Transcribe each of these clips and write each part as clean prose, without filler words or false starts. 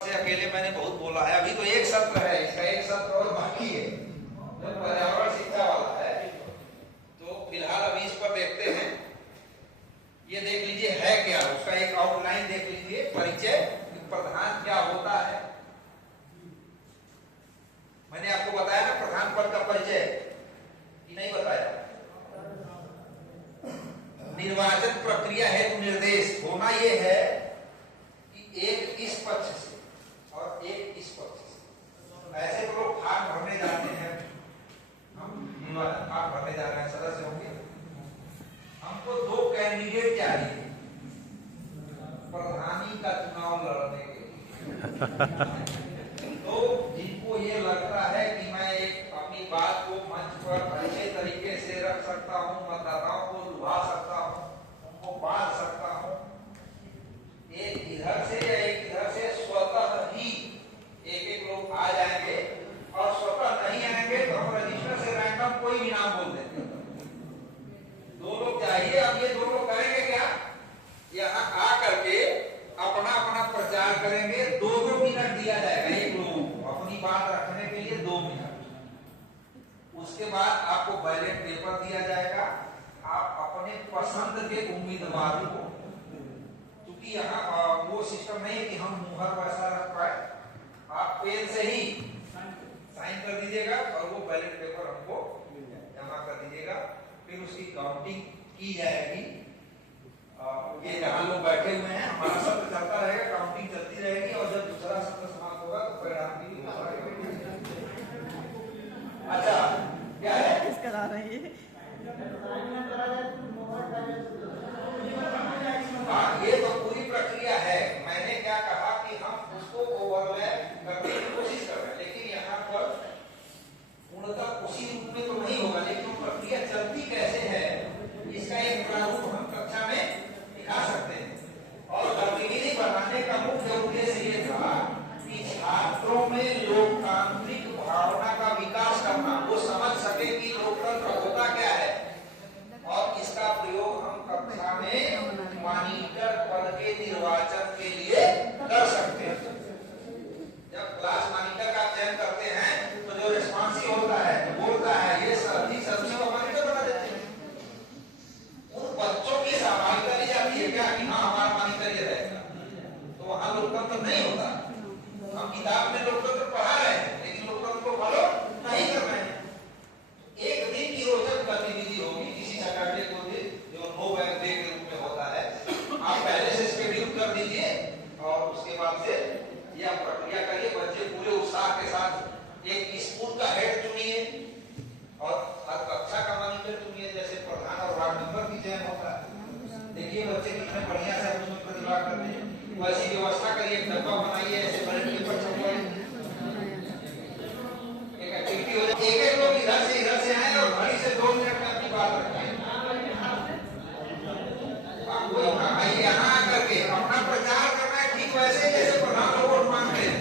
से अकेले मैंने बहुत बोला है। अभी तो एक सत्र है, इसका एक सत्र और बाकी है जो पर्यावरण शिक्षा वाला है। तो फिलहाल अभी इस पर देखते हैं। ये देख लीजिए है क्या, उसका एक आउटलाइन देख लीजिए, परिचय, प्रधान क्या होता है। मैंने आपको बताया ना प्रधान पद का परिचय, कि नहीं बताया। निर्वाचन प्रक्रिया हेतु निर्देश होना यह है कि एक इस पक्ष से और एक इस पक्ष से। ऐसे तो लोग फॉर्म भरने जाते हैं, हम निर्वाचन फॉर्म भरने जा रहे हैं, सदस्य होंगे, हमको दो कैंडिडेट चाहिए प्रधानी का चुनाव लड़ने के लिए। तो जिनको ये लगता है कि मैं एक अपनी बात को मंच पर अच्छे तरीके से रख सकता हूँ, मतदाताओं को लुभा सकता हूँ, उनको बांध सकता हूँ, एक इधर से या एक इधर से स्वतः ही एक लोग आ जाएंगे, और स्वतः नहीं आएंगे तो हम रजिस्टर से रैंडम कोई भी नाम बोल देंगे। दो लोग चाहिए। अब ये दो लोग करेंगे क्या, यहाँ आ करके अपना अपना प्रचार करेंगे। 2-2 मिनट दिया जाएगा एक लोगों को अपनी बात रखने के लिए, 2 मिनट। उसके बाद आपको बैलेट पेपर दिया जाएगा, आप अपने पसंद के उम्मीदवार को, क्योंकि यहाँ वो सिस्टम नहीं है कि हम मुहर वैसा रख पाए, आप पेन से ही साइन कर दीजिएगा और वो बैलेट पेपर हमको जमा कर दीजिएगा। फिर उसकी काउंटिंग की जाएगी। ये जहाँ लोग बैठे हुए हैं, हमारा सत्र चलता रहेगा, काउंटिंग चलती रहेगी, और जब दूसरा सत्र समाप्त होगा तो परिणाम की अच्छा क्या है किस करा रहे हैं। हाँ, ये तो पूरी प्रक्रिया है। मैंने क्या कहा कि हम उसको ओवरलैप करने की कोशिश कर रहे हैं, लेकिन यहाँ पर पूर्णतः उसी रूप में तो नहीं होगा, लेकिन प्रक्रिया चलती कैसे है इसका एक प्रारूप हम कक्षा में दिखा सकते हैं। और गतिविधि बढ़ाने का मुख्य उद्देश्य ये था कि छात्रों में लोकतांत्रिक भावना का विकास करना, वो समझ सके कि लोकतंत्र होता क्या है, और इसका प्रयोग हम कक्षा में मॉनिटर पद के निर्वाचन के लिए कर सकते हैं। जब क्लास मॉनिटर का चयन करते हैं तो जो रिस्पॉन्सिव होता है, बोलता है, ये सभी को मॉनिटर बना देते हैं। उन बच्चों की सहभागिता ली जाती है क्या कि हाँ हमारा मॉनिटर ये रहेगा, तो वहां लोकतंत्र नहीं होता। हम किताब में लोकतंत्र पढ़ा रहे हैं, लेकिन लोकतंत्र को फॉलो नहीं कर रहे हैं। एक दिन की रोचक गतिविधि होगी किसी सैटरडे को, जो नो बैक डे के रूप में होता है, आप पहले से शेड्यूल कर दीजिए और उसके बाद से यह प्रक्रिया करिए। बच्चे पूरे उत्साह के साथ एक स्कूल का हेड चुनिए और हर कक्षा का मॉनिटर चुनिए, जैसे प्रधान और वार्ड मेंबर की चयन होता है। देखिए बच्चे कितने बढ़िया से उसमें प्रतिभा करते हैं, वैसी व्यवस्था करिए, डब्बा बनाइए, ऐसे बैलेट पेपर छपवाइए, एक एक्टिविटी हो जाए। एक लोग इधर से आए और घड़ी से 2 मिनट में अपनी बात रखें। यहाँ आकर के अपना प्रचार करना है, ठीक वैसे जैसे प्रधान लोग वोट मांग रहे हैं।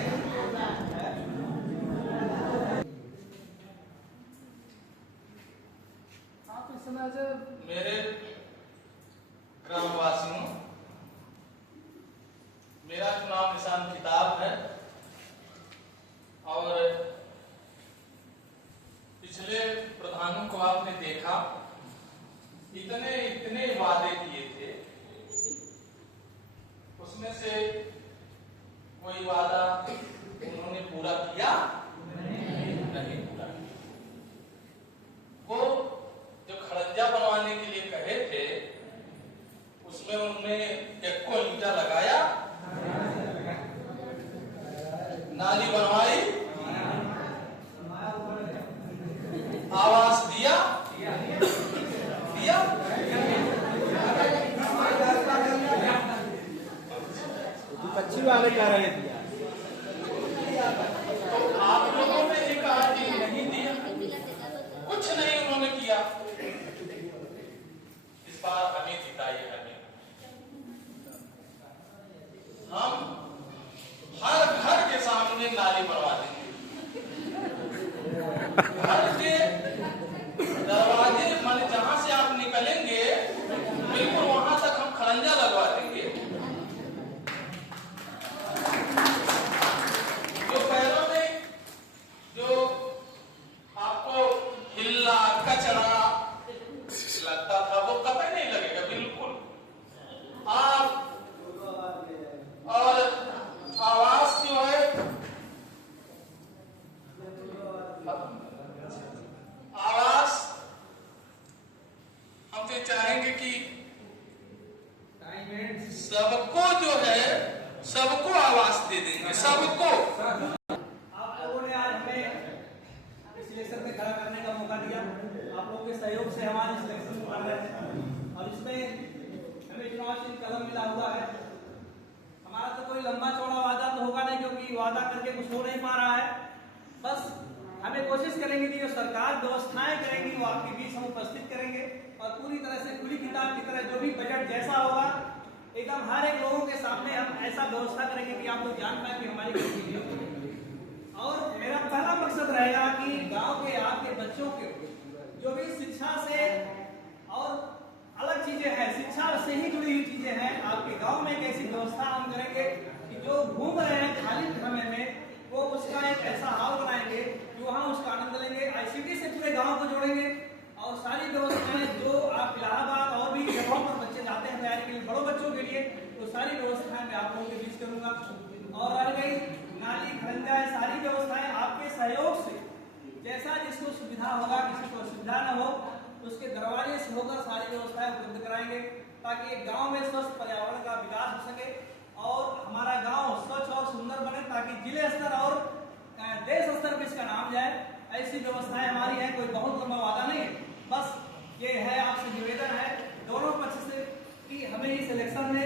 आप इस समय से मेरे ग्रामवासियों, मेरा चुनाव निशान किताब है, और पिछले प्रधानों को आपने देखा, इतने वादे किए थे, उसमें से कोई वादा उन्होंने पूरा किया नहीं पूरा किया। वो जो खड़ंजा बनवाने के लिए कहे थे, उसमें उन्होंने 1 ईंटा लगाया, नाली बनवाई, आवास दिया, पक्षी वाले कह रहे थे तो आप लोगों ने एक कहा कि नहीं दिया, कुछ नहीं उन्होंने किया। इस बार हमें जिताइए, हम हर घर के सामने नाली बनवा देंगे, घर के दरवाजे मान जहां से आप निकलेंगे बिल्कुल वहां तक हम खड़ंजा लगवा देंगे। सबको आप लोगों ने आज हमें इस इलेक्शन में खड़ा करने का मौका दिया। आप लोगों के सहयोग से हमारे इस इलेक्शन को कर रहे हैं और इसमें हमें चुनाव चिन्ह कलम मिला हुआ है। हमारा तो कोई लंबा चौड़ा वादा तो होगा नहीं, क्योंकि वादा करके कुछ हो नहीं पा रहा है। बस हमें कोशिश करेंगे कि जो सरकार व्यवस्थाएं करेंगी वो आपके बीच हम उपस्थित करेंगे और पूरी तरह से खुली किताब की तरह जो भी बजट जैसा होगा एकदम हर एक लोगों के सामने हम ऐसा व्यवस्था करेंगे कि आप लोग जान पाए कि हमारी कितनी है। और मेरा पहला मकसद रहेगा कि गांव के आपके बच्चों के जो भी शिक्षा से और अलग चीजें हैं, शिक्षा से ही जुड़ी हुई चीजें हैं, आपके गांव में एक ऐसी व्यवस्था हम करेंगे कि जो घूम रहे हैं खाली समय में वो उसका एक ऐसा हाल बनाएंगे कि वहाँ उसका आनंद लेंगे। ICT से पूरे गांव को जोड़ेंगे और सारी व्यवस्थाएं जो आप इलाहाबाद और भी जगहों पर बच्चे जाते हैं तैयारी के लिए, बड़ों बच्चों के लिए, तो सारी व्यवस्थाएं मैं आप लोगों के बीच करूंगा। और रह गई नाली खरंजा, सारी व्यवस्थाएं आपके सहयोग से जैसा जिसको सुविधा होगा, किसी को सुविधा न हो, उसके दरवाजे से होकर सारी व्यवस्थाएं उपलब्ध कराएंगे ताकि एक गाँव में स्वस्थ पर्यावरण का विकास हो सके और हमारा गाँव स्वच्छ और सुंदर बने, ताकि जिले स्तर और देश स्तर पर इसका नाम जाए। ऐसी व्यवस्थाएं हमारी है, कोई बहुत लंबा वादा नहीं है। बस ये है, आपसे निवेदन है दोनों पक्ष से कि हमें इस इलेक्शन में